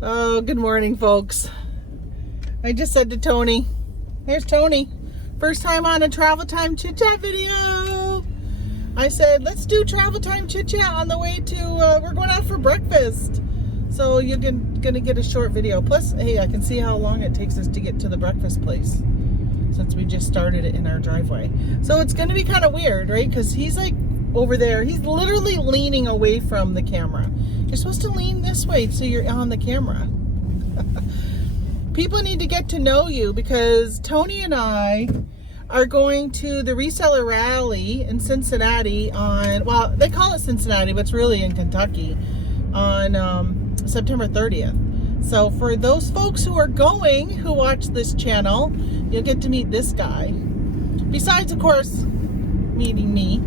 Oh, good morning, folks. I just said to Tony, here's Tony, first time on a travel time chit chat video. I said, let's do travel time chit chat on the way to, we're going out for breakfast. So you're gonna get a short video. Plus, hey, I can see how long it takes us to get to the breakfast place since we just started it in our driveway. So it's gonna be kind of weird, right? Because he's like over there. He's literally leaning away from the camera. You're supposed to lean this way so you're on the camera. People need to get to know you because Tony and I are going to the reseller rally in Cincinnati on, well, they call it Cincinnati, but it's really in Kentucky, on September 30th. So for those folks who are going, who watch this channel, you'll get to meet this guy. Besides, of course, meeting me.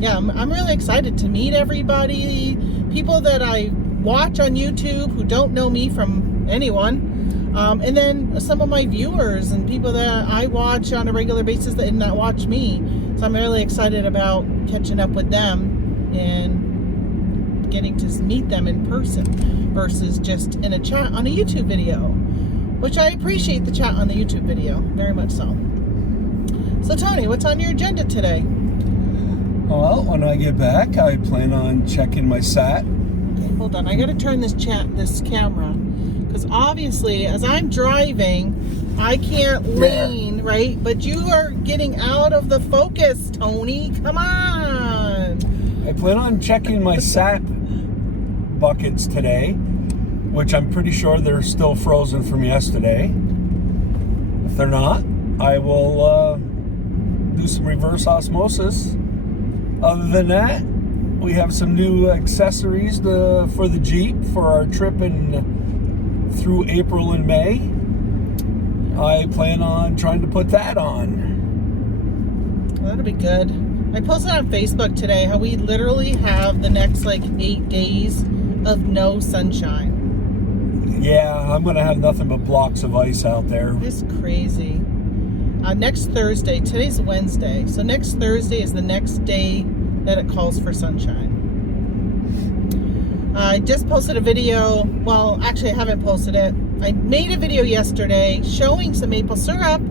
Yeah, I'm really excited to meet everybody. People that I watch on YouTube who don't know me from anyone. And then some of my viewers and people that I watch on a regular basis that did not watch me. So I'm really excited about catching up with them and getting to meet them in person versus just in a chat on a YouTube video, which I appreciate the chat on the YouTube video, very much so. So Tony, what's on your agenda today? Well, when I get back, I plan on checking my sat. Okay, hold on. I got to turn this camera, because obviously, as I'm driving, I can't lean, right? But you are getting out of the focus, Tony. Come on. I plan on checking my sat buckets today, which I'm pretty sure they're still frozen from yesterday. If they're not, I will do some reverse osmosis. Other than that, we have some new accessories for the Jeep for our trip through April and May. I plan on trying to put that on. Well, that'll be good. I posted on Facebook today how we literally have the next 8 days of no sunshine. Yeah, I'm going to have nothing but blocks of ice out there. It's crazy. Next Thursday, today's Wednesday, so next Thursday is the next day that it calls for sunshine. I just posted a video, well, actually I haven't posted it. I made a video yesterday showing some maple syrup,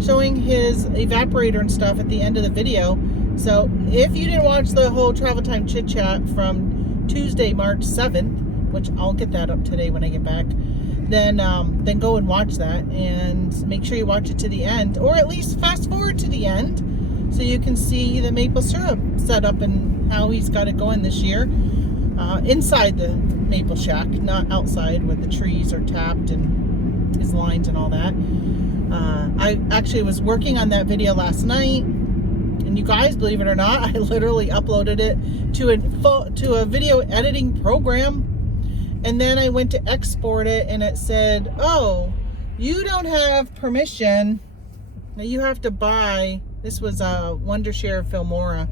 showing his evaporator and stuff at the end of the video. So if you didn't watch the whole Travel Time Chit Chat from Tuesday, March 7th, which I'll get that up today when I get back, then go and watch that and make sure you watch it to the end, or at least fast forward to the end so you can see the maple syrup setup and how he's got it going this year inside the maple shack, not outside where the trees are tapped and his lines and all that. I actually was working on that video last night, and you guys, believe it or not, I literally uploaded it to a video editing program. And then I went to export it and it said, oh, you don't have permission. Now you have to buy, this was a Wondershare Filmora.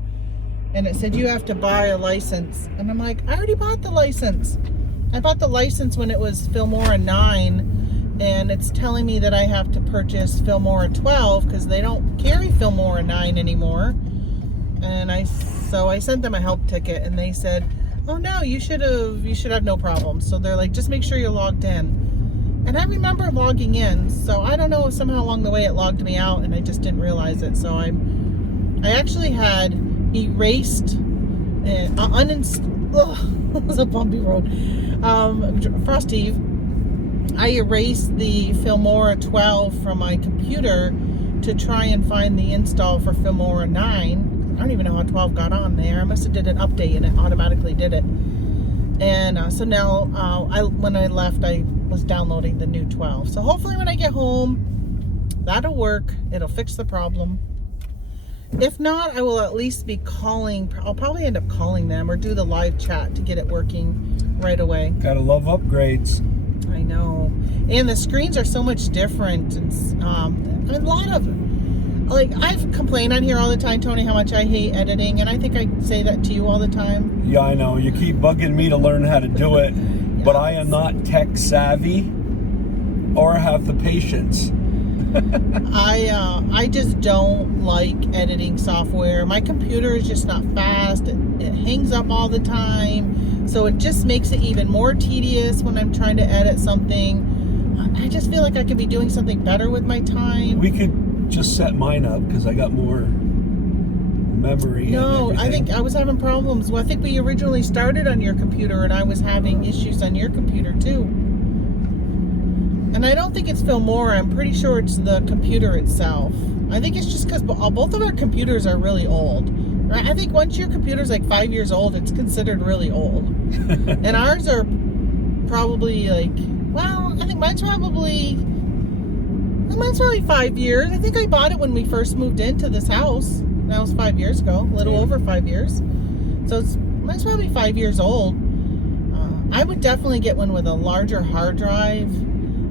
And it said you have to buy a license. And I'm like, I already bought the license. I bought the license when it was Filmora 9. And it's telling me that I have to purchase Filmora 12 because they don't carry Filmora 9 anymore. And so I sent them a help ticket and they said, oh no, you should have no problem. So they're like, just make sure you're logged in. And I remember logging in, so I don't know if somehow along the way it logged me out and I just didn't realize it. So I actually had erased and it was a bumpy road. Frost Eve. I erased the Filmora 12 from my computer to try and find the install for Filmora 9. I don't even know how 12 got on there. I must have did an update and it automatically did it. And so now, when I left, I was downloading the new 12. So hopefully when I get home, that'll work. It'll fix the problem. If not, I will at least be calling. I'll probably end up calling them or do the live chat to get it working right away. Gotta love upgrades. I know. And the screens are so much different. And a lot of, I've complained on here all the time, Tony, how much I hate editing. And I think I say that to you all the time. Yeah, I know. You keep bugging me to learn how to do it. Yes. But I am not tech savvy or have the patience. I just don't like editing software. My computer is just not fast. It hangs up all the time. So it just makes it even more tedious when I'm trying to edit something. I just feel like I could be doing something better with my time. We could just set mine up because I got more memory. No, and I think I was having problems. Well, I think we originally started on your computer and I was having issues on your computer too. And I don't think it's Filmora. I'm pretty sure it's the computer itself. I think it's just because both of our computers are really old. Right? I think once your computer's like 5 years old, it's considered really old. And ours are probably like, well, I think mine's probably 5 years. I think I bought it when we first moved into this house. That was 5 years ago, a little over 5 years. So mine's probably 5 years old. I would definitely get one with a larger hard drive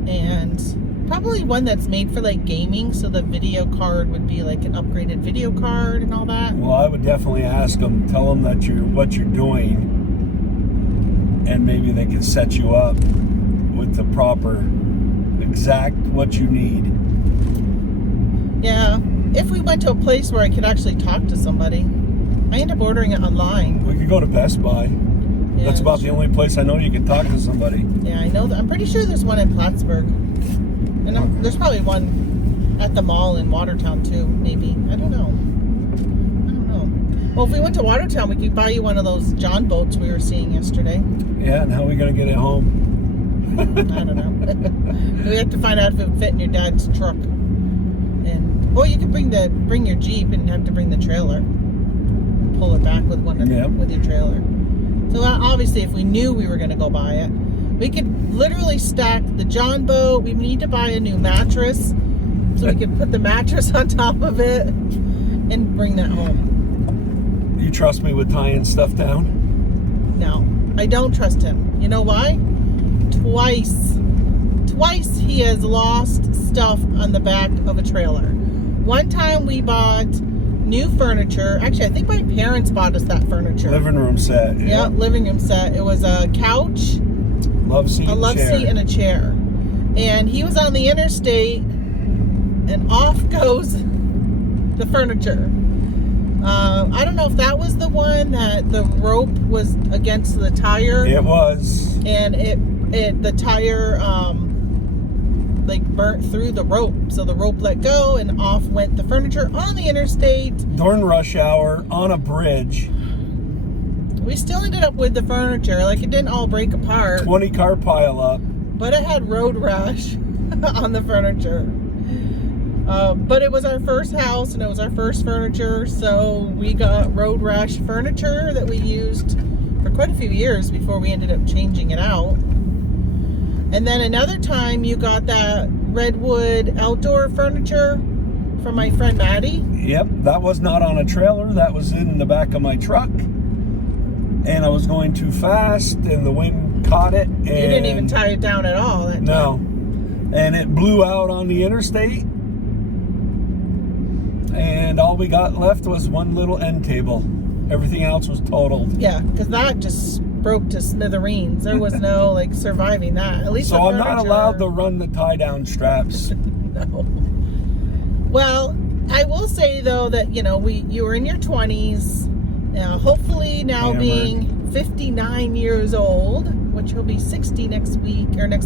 and probably one that's made for like gaming, so the video card would be like an upgraded video card and all that. Well, I would definitely ask them, tell them that what you're doing, and maybe they can set you up with the proper exact what you need. Yeah, if we went to a place where I could actually talk to somebody. I end up ordering it online. We could go to Best Buy. Yeah, that's about the only place I know you can talk to somebody. Yeah, I know that. I'm pretty sure there's one in Plattsburgh. And there's probably one at the mall in Watertown too, maybe. I don't know. Well, if we went to Watertown, we could buy you one of those John boats we were seeing yesterday. Yeah, and how are we going to get it home? I don't know. We have to find out if it would fit in your dad's truck. And you could bring your Jeep and have to bring the trailer. Pull it back with with your trailer. So obviously, if we knew we were going to go buy it, we could literally stack the John boat. We need to buy a new mattress so we could put the mattress on top of it and bring that home. You trust me with tying stuff down? No, I don't trust him. You know why? Twice he has lost stuff on the back of a trailer. One time we bought new furniture. Actually, I think my parents bought us that furniture. Living room set. Yeah, living room set. It was a couch, love seat, and a chair. And he was on the interstate, and off goes the furniture. I don't know if that was the one that the rope was against the tire. It was. And the tire burnt through the rope. So the rope let go and off went the furniture on the interstate. During rush hour on a bridge. We still ended up with the furniture. Like, it didn't all break apart. 20 car pile up. But it had road rash on the furniture. But it was our first house and it was our first furniture. So we got road rash furniture that we used for quite a few years before we ended up changing it out. And then another time you got that redwood outdoor furniture from my friend Maddie. Yep, that was not on a trailer. That was in the back of my truck. And I was going too fast and the wind caught it. And you didn't even tie it down at all that time. No. And it blew out on the interstate. And all we got left was one little end table. Everything else was totaled. Yeah, because that just broke to smithereens. There was no surviving that. At least so I'm not allowed to run the tie down straps. No. Well, I will say though that you were in your 20s. Now, hopefully now being 59 years old, which will be 60 next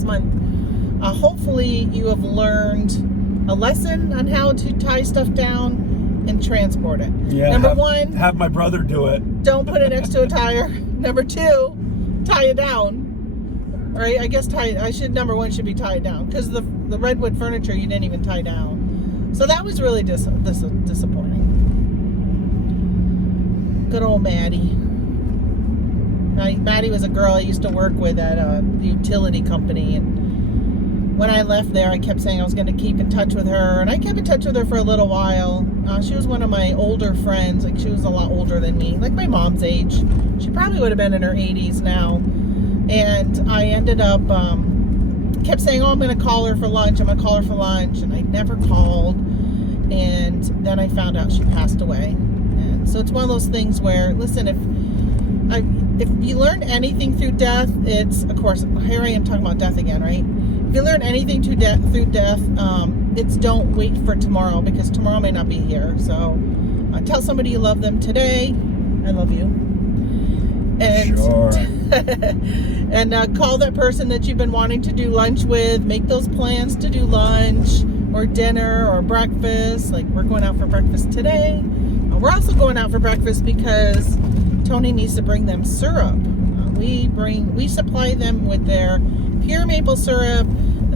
month. Hopefully you have learned a lesson on how to tie stuff down and transport it. Yeah. Number one, have my brother do it. Don't put it next to a tire. Number two, tie it down. Right? I guess number one should be tied down because the redwood furniture you didn't even tie down. So that was really disappointing. Good old Maddie. Maddie was a girl I used to work with at the utility company, and when I left there, I kept saying I was going to keep in touch with her, and I kept in touch with her for a little while. She was one of my older friends. She was a lot older than me, like my mom's age. She probably would have been in her 80s now. And I ended up, kept saying, I'm going to call her for lunch. And I never called. And then I found out she passed away. And so it's one of those things where, listen, if you learn anything through death, it's, of course, here I am talking about death again, right? If you learn anything through death, it's don't wait for tomorrow, because tomorrow may not be here. So tell somebody you love them today. I love you. And sure. And call that person that you've been wanting to do lunch with. Make those plans to do lunch or dinner or breakfast. Like, we're going out for breakfast today. We're also going out for breakfast because Tony needs to bring them syrup. We supply them with their pure maple syrup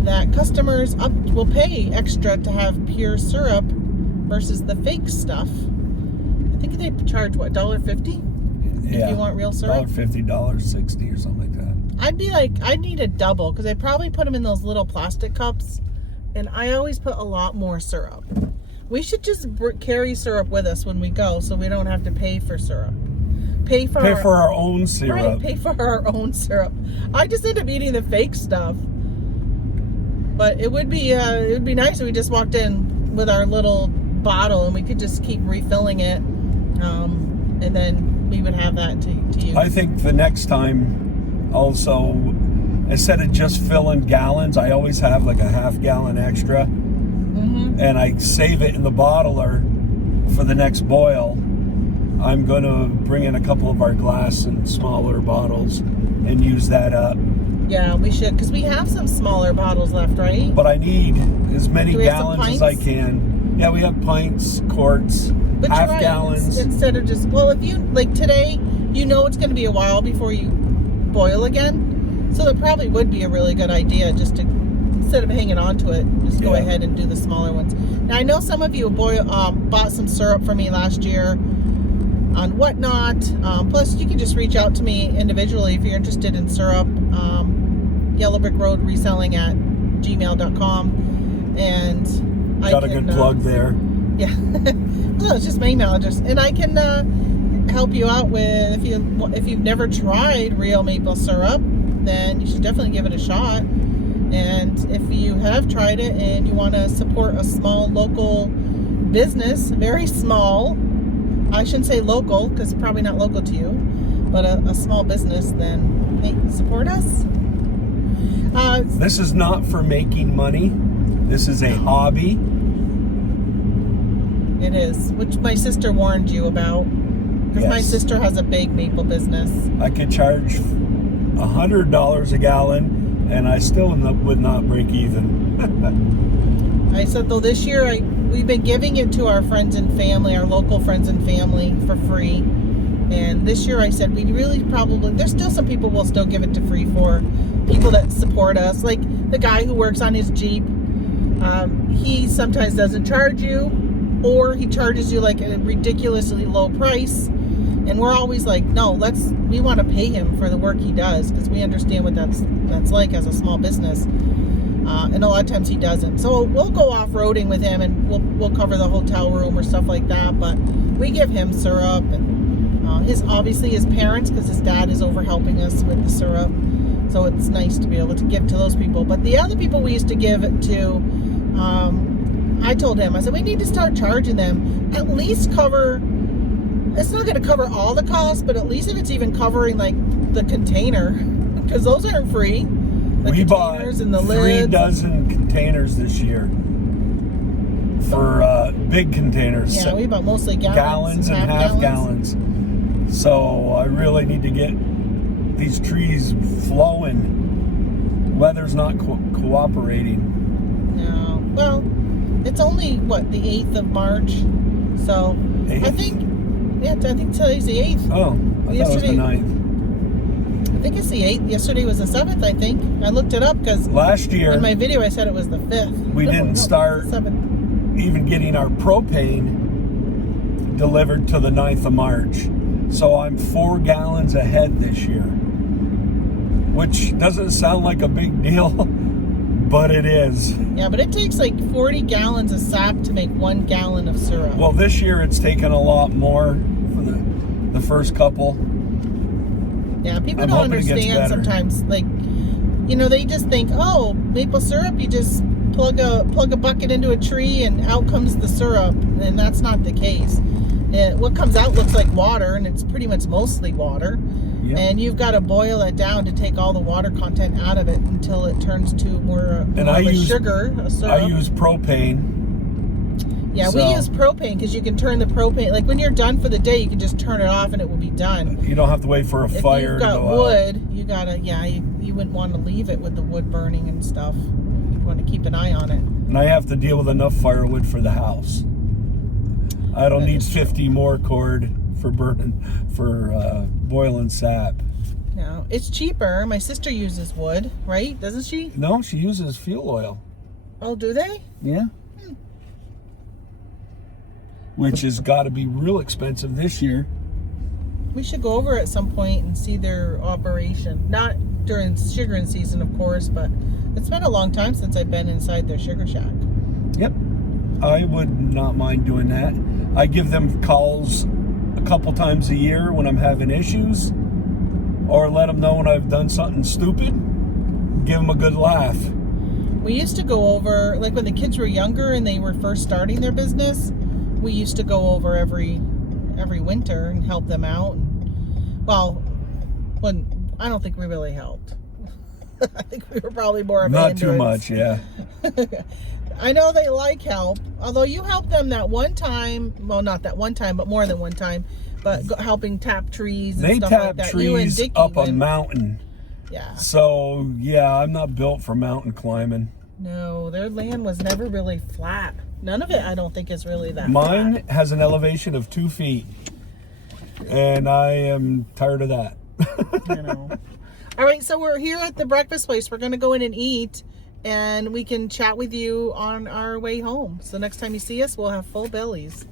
that customers will pay extra to have pure syrup versus the fake stuff. I think they charge what, $1.50? Yeah, if you want real syrup? $1.50, $1.60 or something like that. I'd be like, I need a double because I probably put them in those little plastic cups, and I always put a lot more syrup. We should just carry syrup with us when we go so we don't have to pay for syrup. Pay for our own syrup. Right, pay for our own syrup. I just end up eating the fake stuff. But it would be nice if we just walked in with our little bottle and we could just keep refilling it, and then we would have that to use. I think the next time, also, instead of just filling gallons, I always have like a half gallon extra, and I save it in the bottler for the next boil. I'm going to bring in a couple of our glass and smaller bottles and use that up. Yeah, we should, because we have some smaller bottles left, right? But I need as many gallons as I can. Yeah, we have pints, quarts, half gallons. Instead of just, well, if you, like today, you know it's going to be a while before you boil again. So that probably would be a really good idea just to, instead of hanging on to it, just go ahead and do the smaller ones. Now, I know some of you bought some syrup from me last year on Whatnot. Plus, you can just reach out to me individually if you're interested in syrup. Yellow Brick Road Reselling at gmail.com. And got a good plug there. Yeah. Well, it's just my email address. And I can help you out with, if you've never tried real maple syrup, then you should definitely give it a shot. And if you have tried it and you want to support a small local business, very small, I shouldn't say local because it's probably not local to you, but a small business, then hey, support us. This is not for making money. This is a hobby. It is, which my sister warned you about, because my sister has a big maple business. I could charge $100 a gallon, and I still would not break even. I said, though, this year we've been giving it to our friends and family, our local friends and family, for free. And this year I said, we really probably, there's still some people we'll still give it to free for. People that support us, like the guy who works on his Jeep. He sometimes doesn't charge you, or he charges you like a ridiculously low price. And we're always like, no, we want to pay him for the work he does, because we understand what that's like as a small business. And a lot of times he doesn't. So we'll go off-roading with him, and we'll cover the hotel room or stuff like that. But we give him syrup, and obviously his parents, because his dad is over helping us with the syrup. So it's nice to be able to give to those people. But the other people we used to give it to, I told him, I said, we need to start charging them. At least cover, it's not going to cover all the costs, but at least if it's even covering like the container, because those aren't free. We bought and the 3 dozen containers this year for big containers. Yeah, we bought mostly gallons and half gallons. So I really need to get these trees flowing. Weather's not cooperating. No. Well, it's only, what, the 8th of March? So 8th? I think today's the 8th. Oh, I thought it was the 9th. I think it's the 8th. Yesterday was the 7th, I think. I looked it up because last year in my video I said it was the 5th. We didn't start even getting our propane delivered to the 9th of March. So I'm 4 gallons ahead this year, which doesn't sound like a big deal, but it is. Yeah, but it takes like 40 gallons of sap to make 1 gallon of syrup. Well, this year it's taken a lot more for the first couple. Yeah, people don't understand sometimes. Like, they just think, oh, maple syrup, you just plug a bucket into a tree and out comes the syrup, and that's not the case. What comes out looks like water, and it's pretty much mostly water. Yep. And you've got to boil it down to take all the water content out of it until it turns to more of a sugar, a syrup. I use propane. Yeah, we use propane because you can turn the propane, like when you're done for the day, you can just turn it off and it will be done. You don't have to wait for a fire to go out. If you've got wood, You gotta, yeah, you wouldn't want to leave it with the wood burning and stuff. You want to keep an eye on it. And I have to deal with enough firewood for the house. I don't need 50 more cord for boiling sap. No, it's cheaper. My sister uses wood, right? Doesn't she? No, she uses fuel oil. Oh, do they? Yeah. Which has got to be real expensive this year. We should go over at some point and see their operation. Not during sugaring season, of course, but it's been a long time since I've been inside their sugar shack. Yep. I would not mind doing that. I give them calls a couple times a year when I'm having issues, or let them know when I've done something stupid. Give them a good laugh. We used to go over, like when the kids were younger and they were first starting their business, we used to go over every winter and help them out. Well, I don't think we really helped. I think we were probably more of not too much, yeah. I know they like help, although you helped them that one time. Well, not that one time, but more than one time. But helping tap trees and stuff like that. They tap trees up a mountain. Yeah. So yeah, I'm not built for mountain climbing. No, their land was never really flat. None of it, I don't think, is really that Mine flat. has an elevation of 2 feet, and I am tired of that. I know. All right, so we're here at the breakfast place. We're going to go in and eat, and we can chat with you on our way home. So next time you see us, we'll have full bellies.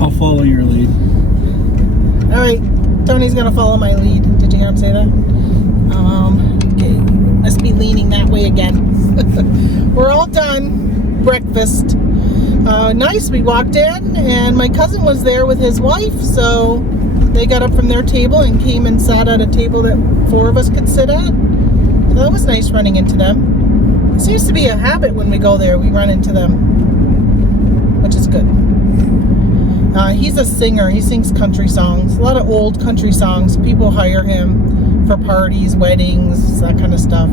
I'll follow your lead. All right, Tony's going to follow my lead. Did you hear him say that? Okay, must be leaning that way again. We're all done. Breakfast. Nice. We walked in and my cousin was there with his wife, so they got up from their table and came and sat at a table that 4 of us could sit at. So that was nice running into them. It seems to be a habit when we go there, we run into them, which is good. He's a singer. He sings country songs, a lot of old country songs. People hire him for parties, weddings, that kind of stuff.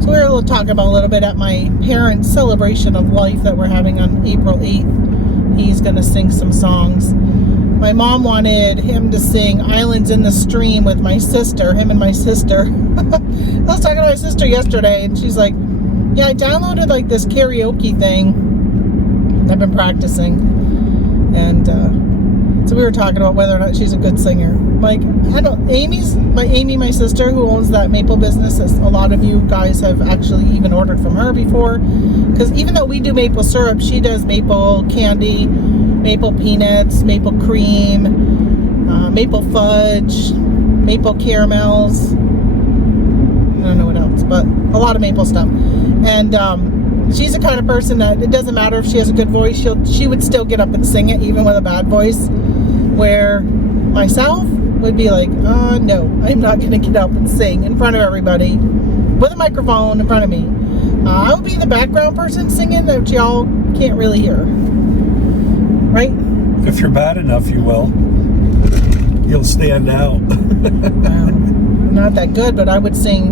So we were able to talk about a little bit at my parents' celebration of life that we're having on April 8th. He's going to sing some songs. My mom wanted him to sing Islands in the Stream with my sister, him and my sister. I was talking to my sister yesterday, and she's like, yeah, I downloaded like this karaoke thing. I've been practicing. And so we were talking about whether or not she's a good singer. Like, Amy, my sister, who owns that maple business, as a lot of you guys have actually even ordered from her before. Because even though we do maple syrup, she does maple candy, maple peanuts, maple cream, maple fudge, maple caramels. I don't know what else, but a lot of maple stuff. And she's the kind of person that it doesn't matter if she has a good voice, she would still get up and sing it even with a bad voice. Where myself would be like, no, I'm not going to get up and sing in front of everybody with a microphone in front of me. I would be the background person singing that y'all can't really hear. Right? If you're bad enough, you will. You'll stand out. I'm not that good, but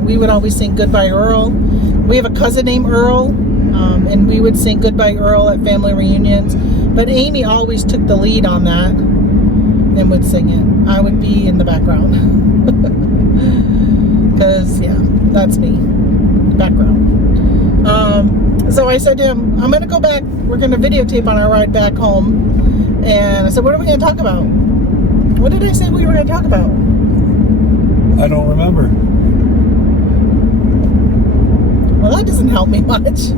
we would always sing Goodbye Earl. We have a cousin named Earl, and we would sing Goodbye Earl at family reunions. But Amy always took the lead on that and would sing it. I would be in the background. Because, yeah, that's me. Background. So I said to him, I'm going to go back. We're going to videotape on our ride back home. And I said, what are we going to talk about? What did I say we were going to talk about? I don't remember. Well, that doesn't help me much.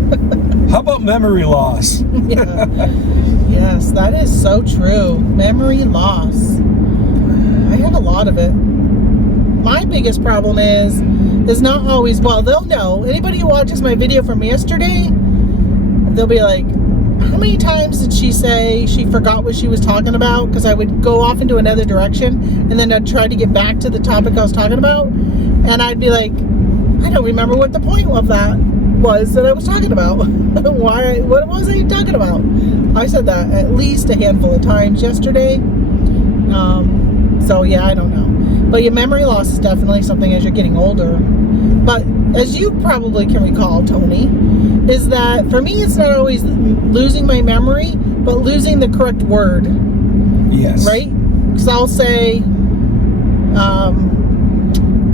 How about memory loss? Yeah. Yes, that is so true. Memory loss. I have a lot of it. My biggest problem is not always, well, they'll know. Anybody who watches my video from yesterday, they'll be like, how many times did she say she forgot what she was talking about? Because I would go off into another direction, and then I'd try to get back to the topic I was talking about, and I'd be like, I don't remember what the point of that was that I was talking about. What was I talking about? I said that at least a handful of times yesterday. So yeah, I don't know. But your memory loss is definitely something as you're getting older. But as you probably can recall, Tony, is that for me it's not always losing my memory, but losing the correct word. Yes. Right? Because I'll say,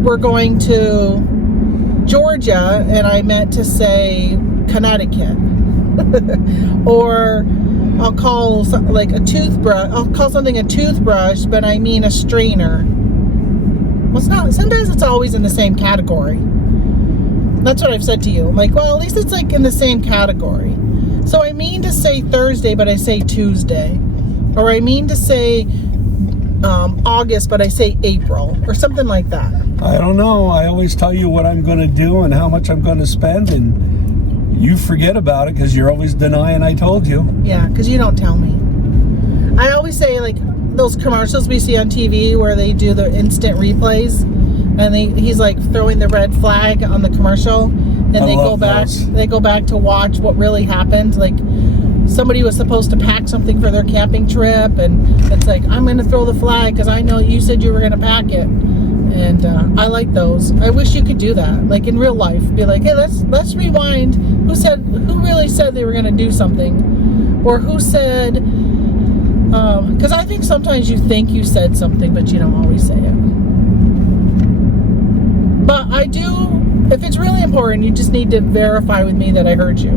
we're going to Georgia and I meant to say Connecticut. Or I'll call like a toothbrush, I'll call something a toothbrush, but I mean a strainer. Well, it's not, sometimes it's always in the same category. That's what I've said to you. Like, well, at least it's like in the same category. So I mean to say Thursday, but I say Tuesday. Or I mean to say August, but I say April. Or something like that. I don't know. I always tell you what I'm going to do and how much I'm going to spend, and you forget about it because you're always denying I told you. Yeah, because you don't tell me. I always say, like, those commercials we see on TV where they do the instant replays, and he's like throwing the red flag on the commercial, and they go back. Those. They go back to watch what really happened. Like, somebody was supposed to pack something for their camping trip, and it's like, I'm going to throw the flag because I know you said you were going to pack it. And I like those. I wish you could do that, like in real life. Be like, hey, let's rewind. Who really said they were going to do something, or who said? Because I think sometimes you think you said something, but you don't always say it. But I do. If it's really important, you just need to verify with me that I heard you.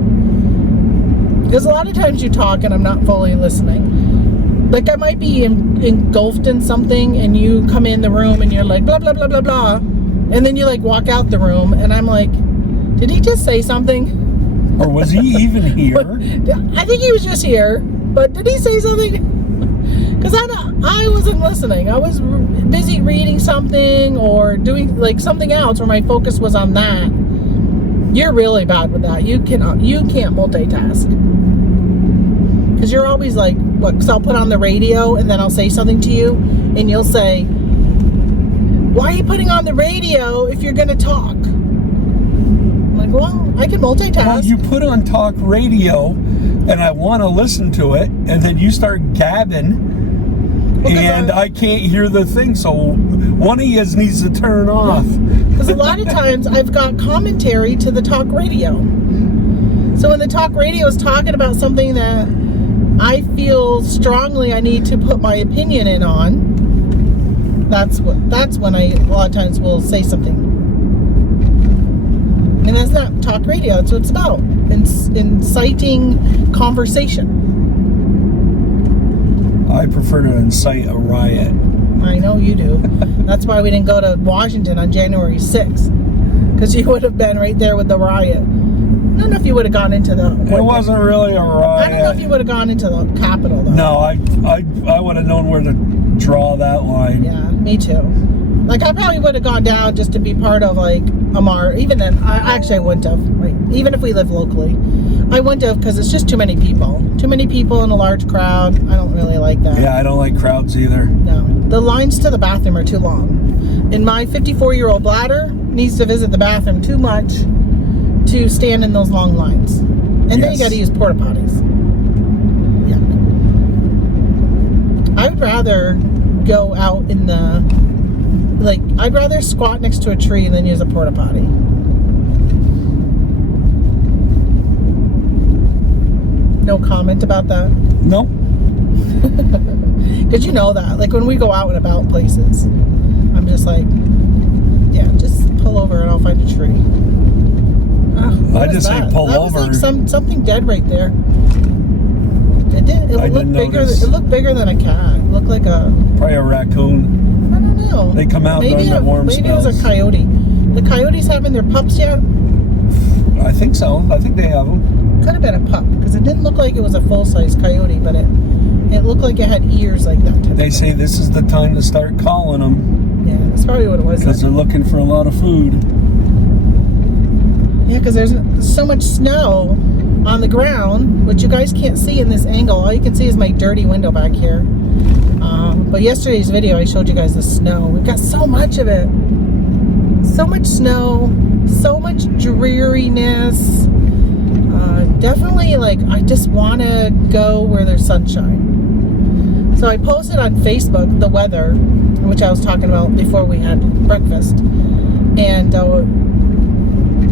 Because a lot of times you talk and I'm not fully listening. Like, I might be engulfed in something and you come in the room and you're like, blah, blah, blah, blah, blah. And then you, like, walk out the room and I'm like, did he just say something? Or was he even here? I think he was just here. But did he say something? Because I wasn't listening. I was busy reading something or doing, like, something else where my focus was on that. You're really bad with that. You can't multitask. Because you're always like, what? Because I'll put on the radio and then I'll say something to you and you'll say, why are you putting on the radio if you're going to talk? I'm like, well, I can multitask. Well, you put on talk radio and I want to listen to it, and then you start gabbing, and I can't hear the thing, so one of you needs to turn off. Because a lot of times I've got commentary to the talk radio. So when the talk radio is talking about something that I feel strongly I need to put my opinion in on, that's when I a lot of times will say something. And that's not talk radio, that's what it's about. Inciting conversation. I prefer to incite a riot. I know you do. That's why we didn't go to Washington on January 6th. Because you would have been right there with the riot. I don't know if you would have gone into the... It wasn't really a riot. I don't know if you would have gone into the Capitol, though. No, I would have known where to draw that line. Yeah, me too. Like, I probably would have gone down just to be part of, like, a march. Even then, I wouldn't have. Like, even if we live locally. I wouldn't have, because it's just too many people. Too many people in a large crowd. I don't really like that. Yeah, I don't like crowds either. No. The lines to the bathroom are too long. And my 54-year-old bladder needs to visit the bathroom too much to stand in those long lines. And then you got to use porta potties. Yeah. I would rather go out in the, like, I'd rather squat next to a tree than use a porta potty. No comment about that? Nope. Did you know that? Like, when we go out and about places, I'm just like, yeah, just pull over and I'll find a tree. I just say pull over. That was like something dead right there. It did. It looked bigger. It looked bigger than a cat. It looked like probably a raccoon. I don't know. They come out during the warm spells. Maybe it was a coyote. The coyotes having their pups yet? I think so. I think they have them. Could have been a pup because it didn't look like it was a full-size coyote, but it looked like it had ears like that. They say this is the time to start calling them. Yeah, that's probably what it was. Because they're looking for a lot of food. Yeah, because there's so much snow on the ground, which you guys can't see in this angle. All you can see is my dirty window back here. But yesterday's video, I showed you guys the snow. We've got so much of it. So much snow, so much dreariness. Definitely, like, I just want to go where there's sunshine. So I posted on Facebook the weather, which I was talking about before we had breakfast. And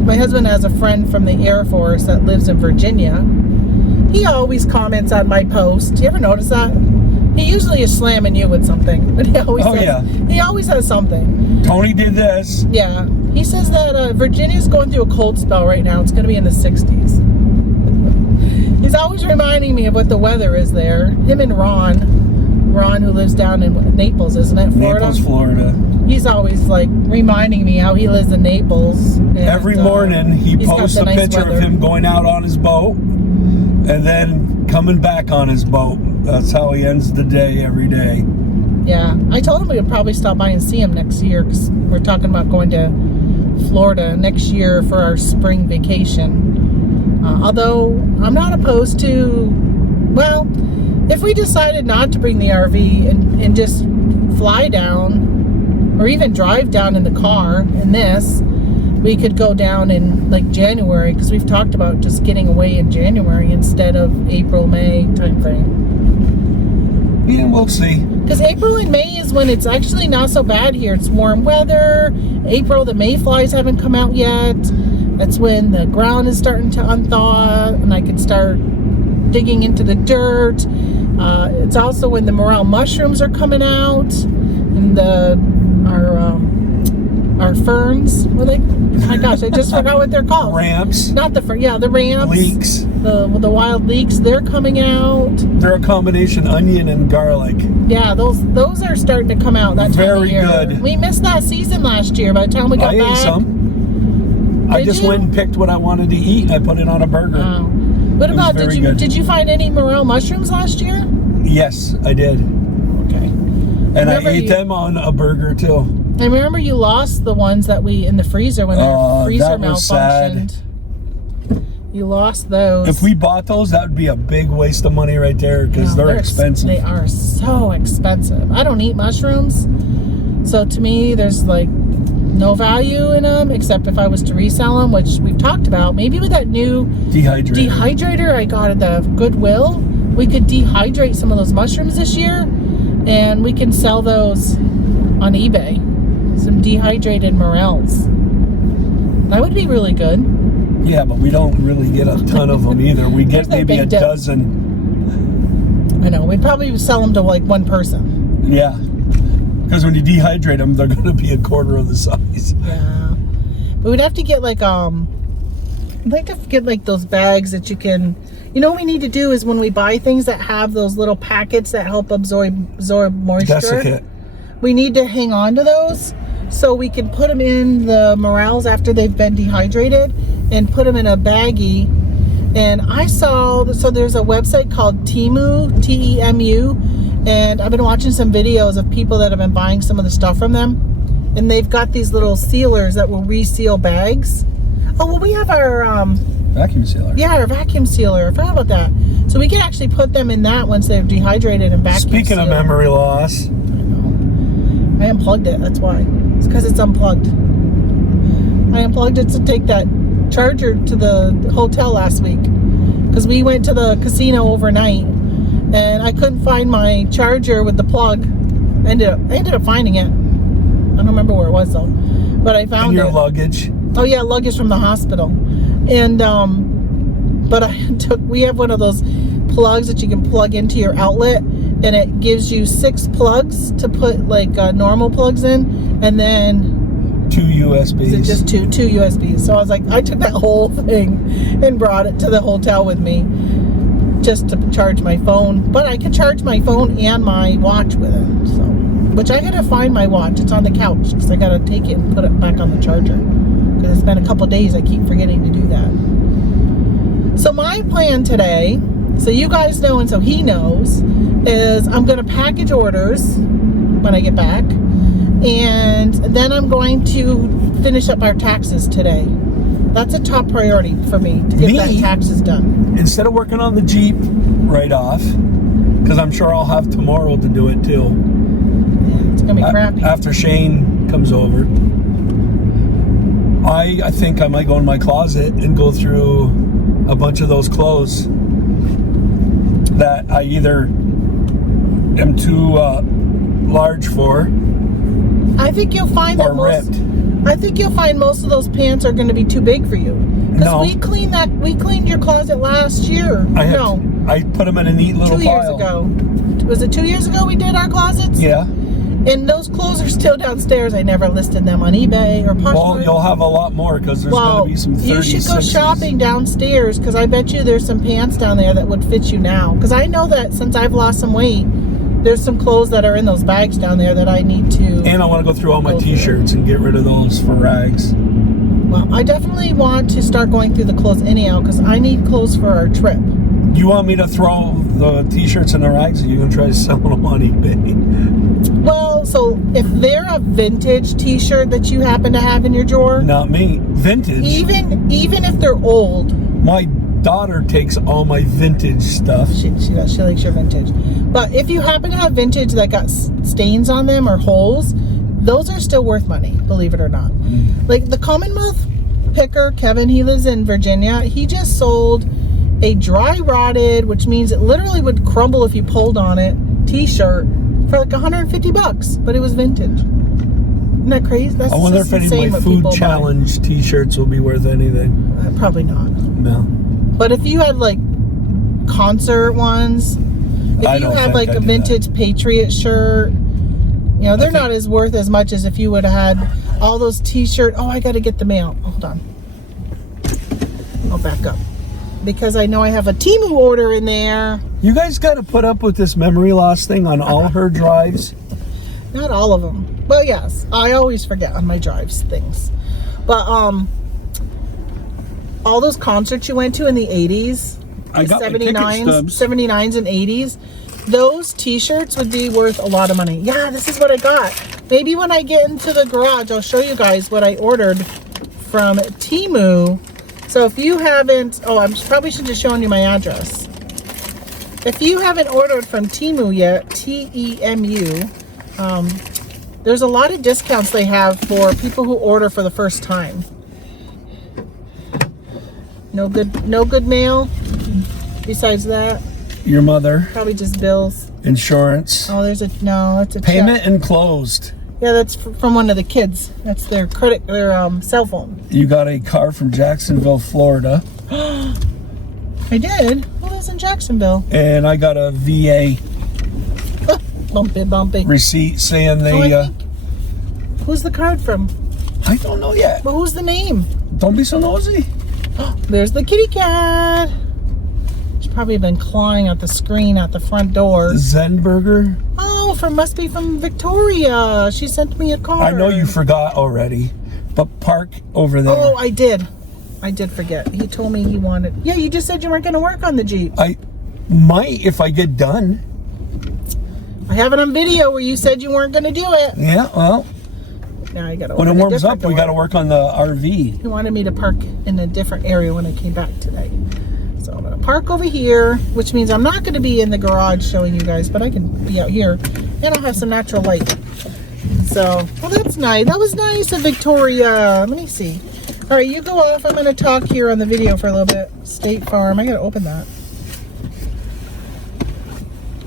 my husband has a friend from the Air Force that lives in Virginia. He always comments on my post. Do you ever notice that? He usually is slamming you with something, but he always he always has something. Tony did this. Yeah. He says that Virginia's going through a cold spell right now. It's going to be in the 60s. He's always reminding me of what the weather is there. Him and Ron, who lives down in Naples, isn't it? Florida? Naples, Florida. He's always like reminding me how he lives in Naples. And, every morning he posts a nice picture weather of him going out on his boat and then coming back on his boat. That's how he ends the day every day. Yeah, I told him we would probably stop by and see him next year because we're talking about going to Florida next year for our spring vacation. Although I'm not opposed to, well, if we decided not to bring the RV and just fly down or even drive down in the car in this, we could go down in like January because we've talked about just getting away in January instead of April, May time frame. Yeah, we'll see. Because April and May is when it's actually not so bad here. It's warm weather. April, the mayflies haven't come out yet. That's when the ground is starting to unthaw and I can start digging into the dirt. It's also when the morel mushrooms are coming out and our ferns. What are they? Oh my gosh, I just forgot what they're called. Ramps. Not the the ramps. Leeks. The wild leeks, they're coming out. They're a combination onion and garlic. Yeah, those are starting to come out that time of year. Very good. We missed that season last year. By the time we got back, I ate some. I just went and picked what I wanted to eat. I put it on a burger. Oh. What about did you find any morel mushrooms last year? Yes, I did. Okay. And I ate them on a burger too. I remember you lost the ones that we in the freezer when the freezer that was malfunctioned. sad. You lost those. If we bought those, that would be a big waste of money right there because they're expensive. They are so expensive. I don't eat mushrooms, so to me, there's like no value in them except if I was to resell them, which we've talked about. Maybe with that new dehydrator I got at the Goodwill, we could dehydrate some of those mushrooms this year, and we can sell those on eBay. Some dehydrated morels. That would be really good. Yeah, but we don't really get a ton of them either. We get maybe a dozen. I know. We'd probably sell them to like one person. Yeah. Because when you dehydrate them, they're going to be a quarter of the size. Yeah. But we'd have to get like, I'd like to get like those bags that you can, you know what we need to do is when we buy things that have those little packets that help absorb moisture. Desiccate. We need to hang on to those so we can put them in the morels after they've been dehydrated and put them in a baggie. And I saw, so there's a website called Temu, T-E-M-U, and I've been watching some videos of people that have been buying some of the stuff from them, and they've got these little sealers that will reseal bags. Oh, well, we have our vacuum sealer. Yeah, our vacuum sealer. I forgot about that. So we can actually put them in that once they're dehydrated and vacuum sealed. Speaking of memory loss, I unplugged it, that's why. It's because it's unplugged. I unplugged it to take that charger to the hotel last week because we went to the casino overnight and I couldn't find my charger with the plug. I ended up finding it. I don't remember where it was though, but I found it. And your luggage. Oh yeah, luggage from the hospital. And but we have one of those plugs that you can plug into your outlet, and it gives you 6 plugs to put like normal plugs in, and then 2 USBs. It's just two USBs. So I was like, I took that whole thing and brought it to the hotel with me just to charge my phone. But I could charge my phone and my watch with it. So, which I gotta find my watch. It's on the couch because I gotta take it and put it back on the charger. Because it's been a couple days. I keep forgetting to do that. So my plan today, so you guys know and so he knows, is I'm gonna package orders when I get back. And then I'm going to finish up our taxes today. That's a top priority for me to get that taxes done. Instead of working on the Jeep right off, because I'm sure I'll have tomorrow to do it too. Yeah, it's gonna be crappy. After Shane comes over, I think I might go in my closet and go through a bunch of those clothes that I either am too large for. I think you'll find that I think you'll find most of those pants are going to be too big for you. Because No. we cleaned your closet last year. I put them in a neat little 2 years ago. Was it 2 years ago we did our closets? Yeah. And those clothes are still downstairs. I never listed them on eBay or Poshmark. Well, you'll have a lot more because there's going to be some 30s. You should go shopping downstairs because I bet you there's some pants down there that would fit you now. Because I know that since I've lost some weight, there's some clothes that are in those bags down there that I need to. And I want to go through all my t-shirts and get rid of those for rags. Well, I definitely want to start going through the clothes anyhow because I need clothes for our trip. You want me to throw the t-shirts in the rags, or you can try to sell them on eBay? Well, so if they're a vintage t-shirt that you happen to have in your drawer. Not me. Vintage? Even if they're old. My daughter takes all my vintage stuff. She likes your vintage. But if you happen to have vintage that got stains on them or holes, those are still worth money, believe it or not. Like the Commonwealth picker, Kevin, he lives in Virginia. He just sold a dry rotted, which means it literally would crumble if you pulled on it, t-shirt for like $150, but it was vintage. Isn't that crazy? That's I wonder if any of my food challenge t-shirts will be worth anything. Probably not. No. But if you had like concert ones, if you have like a vintage Patriot shirt, you know, they're not as worth as much as if you would have had all those t-shirts. Oh, I got to get the mail. Hold on. I'll back up. Because I know I have a Temu order in there. You guys got to put up with this memory loss thing on all her drives. Not all of them. Well, yes. I always forget on my drives things. But, all those concerts you went to in the 80s, I got 79s and 80s, those t-shirts would be worth a lot of money. Yeah, this is what I got. Maybe when I get into the garage, I'll show you guys what I ordered from Temu. So if you haven't, I probably should have shown you my address. If you haven't ordered from Temu yet, T-E-M-U, there's a lot of discounts they have for people who order for the first time. No good mail. Besides that, your mother. Probably just bills. Insurance. Oh, it's a payment check. Enclosed. Yeah, that's from one of the kids. That's their cell phone. You got a car from Jacksonville, Florida. I did. Who lives in Jacksonville? And I got a VA. Bumpy. Receipt saying they. Who's the card from? I don't know yet. But who's the name? Don't be so nosy. There's the kitty cat. She's probably been clawing at the screen at the front door. Zenberger. Oh, must be from Victoria. She sent me a card. I know you forgot already, but park over there. Oh, I did forget. He told me he wanted. Yeah, you just said you weren't going to work on the Jeep. I might if I get done. I have it on video where you said you weren't going to do it. Yeah, well. Now I got to. When it warms up, we got to work on the RV. He wanted me to park in a different area when I came back today. So I'm going to park over here, which means I'm not going to be in the garage showing you guys, but I can be out here, and I'll have some natural light. So, well, that's nice. That was nice of Victoria. Let me see. All right, you go off. I'm going to talk here on the video for a little bit. State Farm. I got to open that.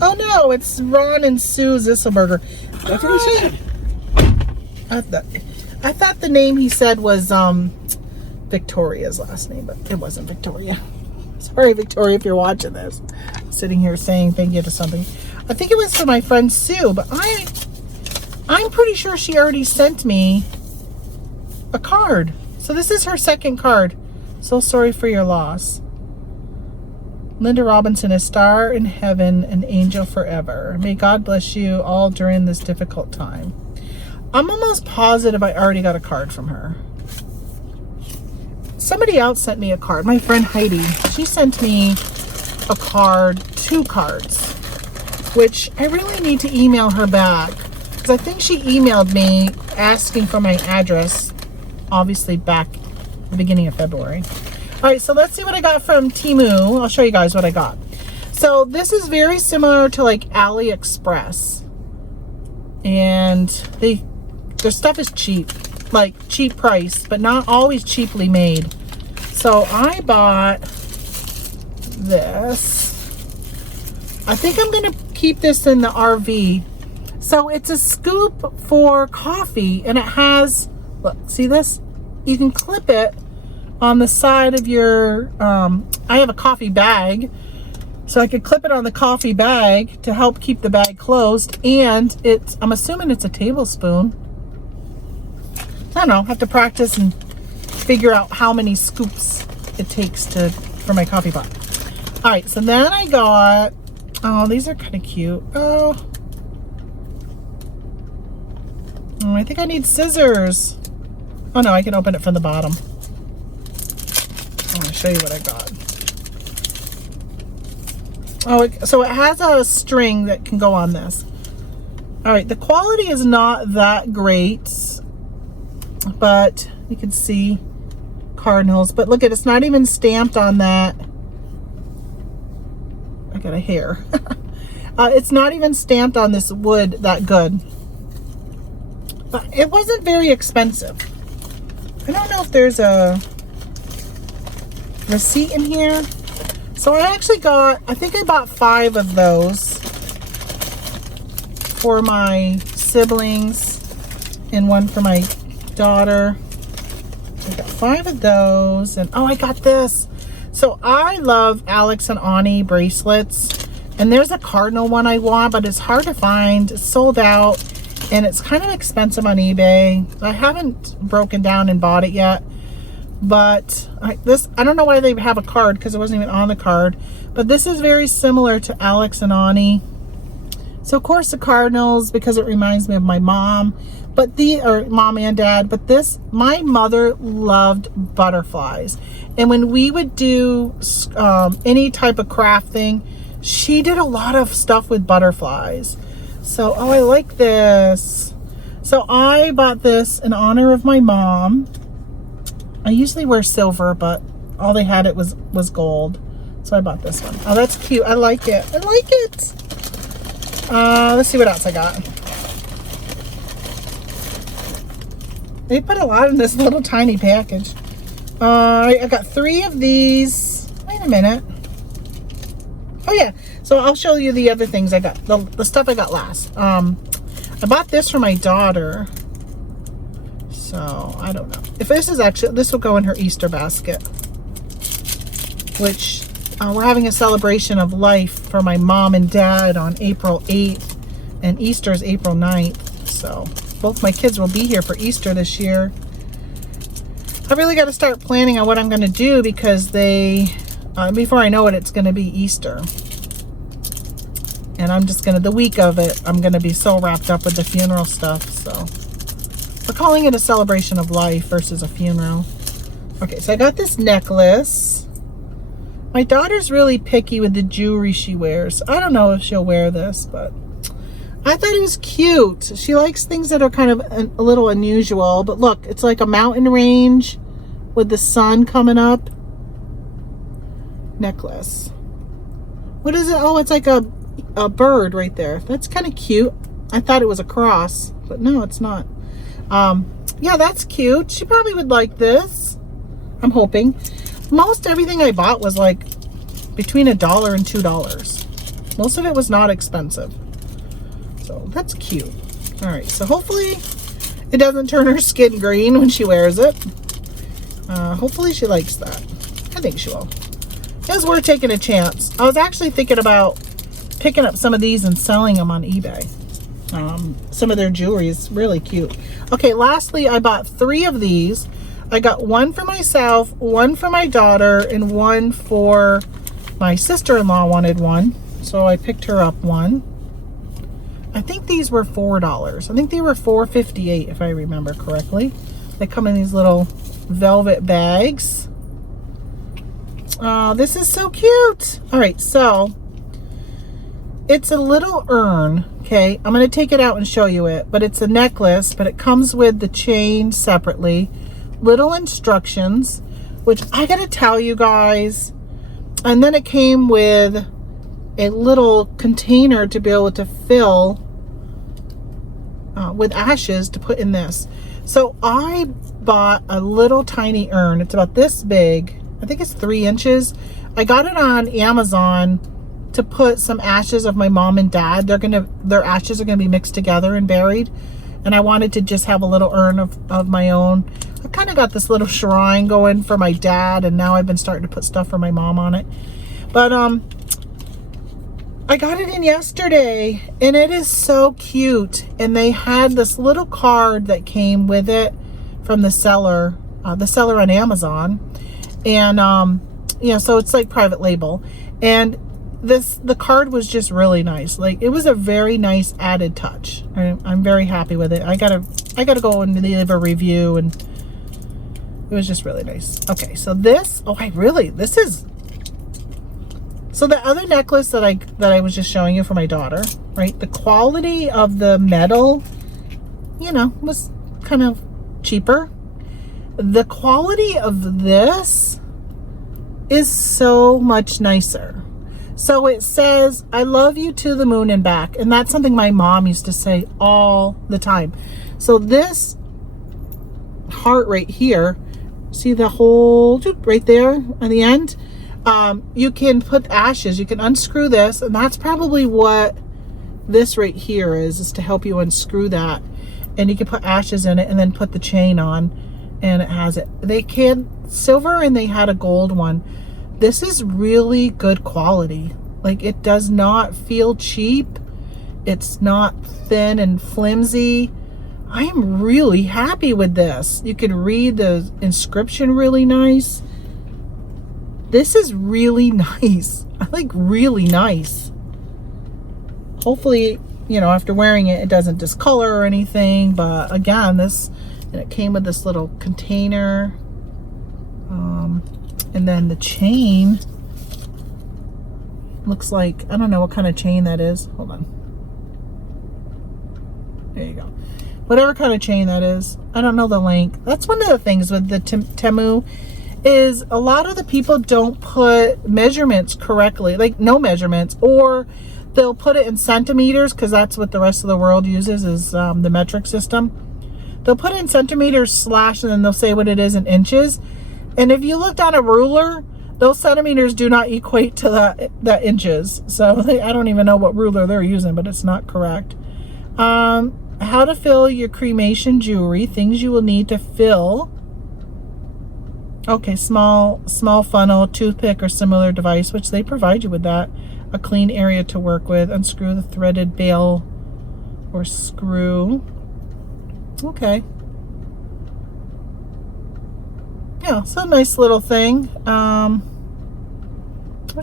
Oh, no, it's Ron and Sue Zisselberger. That's what he said. I thought the name he said was Victoria's last name, but it wasn't Victoria. Sorry, Victoria, if you're watching this. I'm sitting here saying thank you to something. I think it was for my friend Sue, but I'm pretty sure she already sent me a card. So this is her second card. So sorry for your loss. Linda Robinson, a star in heaven, an angel forever. May God bless you all during this difficult time. I'm almost positive I already got a card from her. Somebody else sent me a card. My friend Heidi. She sent me a card, 2 cards, which I really need to email her back. Because I think she emailed me asking for my address, obviously back the beginning of February. All right, so let's see what I got from Temu. I'll show you guys what I got. So this is very similar to like AliExpress. And their stuff is cheap, like cheap price, but not always cheaply made. So I bought this. I think I'm gonna keep this in the RV. So it's a scoop for coffee, and it has Look, see this? You can clip it on the side of your, I have a coffee bag, so I could clip it on the coffee bag to help keep the bag closed. And it's, I'm assuming it's a tablespoon. I don't know, have to practice and figure out how many scoops it takes for my coffee pot. All right, so then I got, oh, these are kind of cute. Oh, I think I need scissors. Oh no, I can open it from the bottom. I'm gonna show you what I got. Oh, so it has a string that can go on this. All right, the quality is not that great, but you can see cardinals. But look at, it's not even stamped on that. I got a hair. It's not even stamped on this wood that good. But it wasn't very expensive. I don't know if there's a receipt in here. So I actually got, I think I bought 5 of those for my siblings and one for my daughter. I got 5 of those, and oh, I got this. So I love Alex and Ani bracelets, and there's a cardinal one I want, but it's hard to find. It's sold out, and it's kind of expensive on eBay. I haven't broken down and bought it yet, but I don't know why they have a card, because it wasn't even on the card. But this is very similar to Alex and Ani. So of course the cardinals, because it reminds me of my mom, or mom and dad. But this, my mother loved butterflies, and when we would do any type of craft thing, she did a lot of stuff with butterflies. So, oh, I like this. So I bought this in honor of my mom. I usually wear silver, but all they had it was gold. So I bought this one. Oh, that's cute. I like it. I like it. Let's see what else I got. They put a lot in this little tiny package. I got 3 of these. Wait a minute. Oh yeah. So I'll show you the other things I got. The stuff I got last. I bought this for my daughter. So I don't know if this will go in her Easter basket, which we're having a celebration of life for my mom and dad on April 8th, and Easter is April 9th. So both my kids will be here for Easter this year. I really got to start planning on what I'm going to do, because before I know it, it's going to be Easter. And I'm just the week of it, I'm going to be so wrapped up with the funeral stuff. So we're calling it a celebration of life versus a funeral. Okay, so I got this necklace. My daughter's really picky with the jewelry she wears. I don't know if she'll wear this, but I thought it was cute. She likes things that are kind of a little unusual. But look, it's like a mountain range with the sun coming up. Necklace. What is it? Oh, it's like a bird right there. That's kind of cute. I thought it was a cross, but no, it's not. Yeah, that's cute. She probably would like this. I'm hoping. Most everything I bought was like between $1 and $2. Most of it was not expensive. So that's cute. All right, so hopefully it doesn't turn her skin green when she wears it. Hopefully she likes that. I think she will. It was worth taking a chance. I was actually thinking about picking up some of these and selling them on eBay. Some of their jewelry is really cute. Okay, lastly, I bought 3 of these. I got one for myself, one for my daughter, and one for my sister-in-law wanted one. So I picked her up one. I think these were $4. I think they were $4.58 if I remember correctly. They come in these little velvet bags. Oh, this is so cute. All right, so it's a little urn. Okay, I'm going to take it out and show you it. But it's a necklace, but it comes with the chain separately. Little instructions, which I got to tell you guys. And then it came with a little container to be able to fill with ashes to put in this. So I bought a little tiny urn. It's about this big. I think it's 3 inches. I got it on Amazon to put some ashes of my mom and dad. Their ashes are gonna be mixed together and buried. and I wanted to just have a little urn of my own. I kind of got this little shrine going for my dad, and now I've been starting to put stuff for my mom on it. But I got it in yesterday, and it is so cute. And they had this little card that came with it from the seller on Amazon. And, you know, so it's like private label. And the card was just really nice. Like, it was a very nice added touch. I'm very happy with it. I gotta go and leave a review, and it was just really nice. Okay, so this, this is, so the other necklace that I was just showing you for my daughter, right? The quality of the metal, you know, was kind of cheaper. The quality of this is so much nicer. So it says, I love you to the moon and back. And that's something my mom used to say all the time. So this heart right here, see the hole right there on the end? You can put ashes, you can unscrew this, and that's probably what this right here is to help you unscrew that. And you can put ashes in it and then put the chain on, and it has it. They can silver, and they had a gold one. This is really good quality. Like, it does not feel cheap. It's not thin and flimsy. I am really happy with this. You can read the inscription really nice. This is really nice. I like really nice. Hopefully, you know, after wearing it, it doesn't discolor or anything. But again, and it came with this little container. And then the chain looks like, I don't know what kind of chain that is. Hold on. There you go. Whatever kind of chain that is. I don't know the length. That's one of the things with the Temu, is a lot of the people don't put measurements correctly, like no measurements, or they'll put it in centimeters, because that's what the rest of the world uses, is the metric system. They'll put it in centimeters slash, and then they'll say what it is in inches. And if you looked on a ruler, those centimeters do not equate to that inches. So I don't even know what ruler they're using, but it's not correct. How to fill your cremation jewelry, things you will need to fill. Okay, small funnel, toothpick, or similar device, which they provide you with that. A clean area to work with. Unscrew the threaded bail or screw. Okay. Yeah, so nice little thing. I'm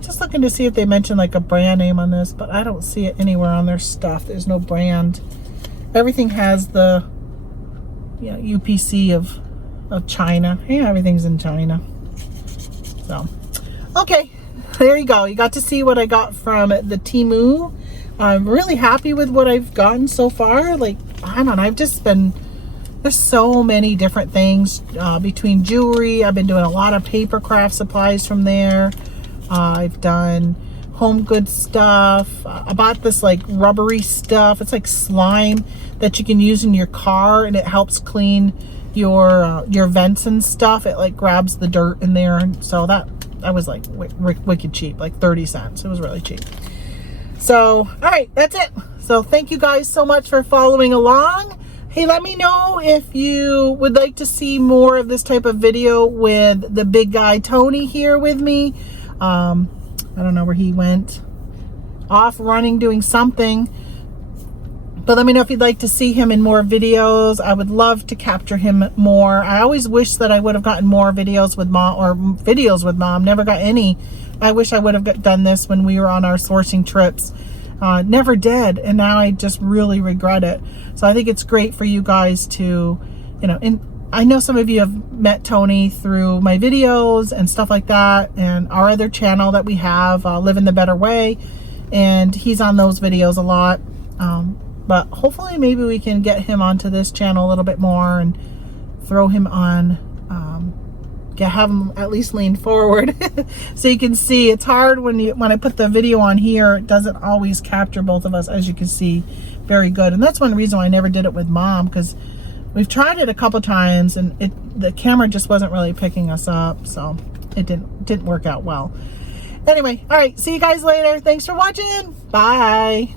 just looking to see if they mention like a brand name on this, but I don't see it anywhere on their stuff. There's no brand. Everything has the, you know, UPC of China. Yeah, everything's in China. So, okay, there you go. You got to see what I got from the Temu. I'm really happy with what I've gotten so far. Like, I don't know, I've just been, there's so many different things between jewelry. I've been doing a lot of paper craft supplies from there. I've done home goods stuff. I bought this like rubbery stuff. It's like slime that you can use in your car, and it helps clean your vents and stuff. It like grabs the dirt in there, and so that was like wicked cheap, like 30 cents. It was really cheap. So, all right, that's it. So thank you guys so much for following along. Hey, let me know if you would like to see more of this type of video with the big guy Tony here with me. I don't know where he went. Off running, doing something. But let me know if you'd like to see him in more videos. I would love to capture him more. I always wish that I would have gotten more videos with mom, or videos with mom. Never got any. I wish I would have done this when we were on our sourcing trips. Never did, and now I just really regret it. So I think it's great for you guys to, you know, and I know some of you have met Tony through my videos and stuff like that, and our other channel that we have, Living the Better Way, and he's on those videos a lot. But hopefully maybe we can get him onto this channel a little bit more and throw him on, have him at least lean forward so you can see. It's hard when I put the video on here, it doesn't always capture both of us, as you can see, very good. And that's one reason why I never did it with mom, because we've tried it a couple times and the camera just wasn't really picking us up, so it didn't work out well. Anyway, all right, see you guys later. Thanks for watching. Bye.